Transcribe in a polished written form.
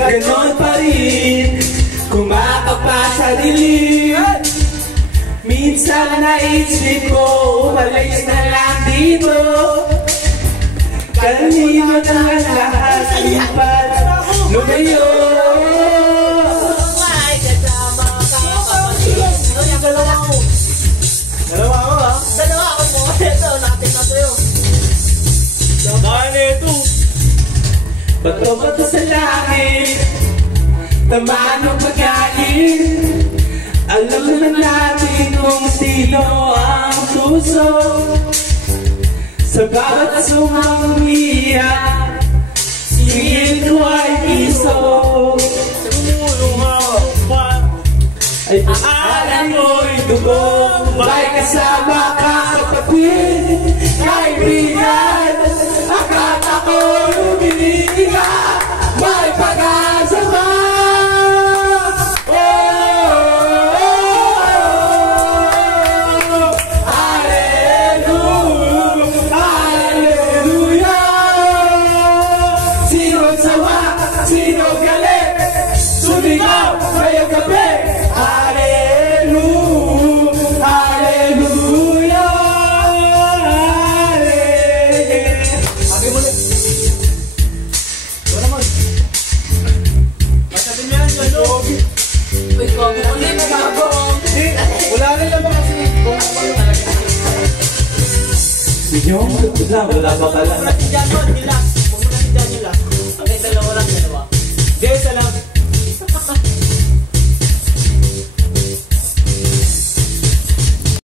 ganon pa rin, kumakapa sa dilim. Minsan naisip ko, umalis na lang dito. Kanino na lahat lipat, lumayo. Ay, kasama ka kapatid. Ano yung dalawa mo? Dalawa ako ha? Dalawa ako mo. Ito, natin na sa'yo. Dahil ito. Bato-bato sa langit, tamaan ng pagkain. Alam na natin kung sino ang puso. Sa bawat sumang umiiyak, singin ko ay piso. Ay alam mo'y dugo, may kasama ka kapatid, kaibigan. Akala ko lumiligat, may pag-asa ba? Sino galit? Sumigaw ngayong gabi. Hallelujah, hallelujah, hallelujah. Sabi mo ulit. Wala naman. Masabi niya yan, Jalo. Uy, gago ulit, gago. Wala rin lang ba kasi? Wala pa pala. Huwag mo na si Jan, nila. Huwag mo na si Jan, nila. Okay, dalawa lang, dalawa. Yes, alam.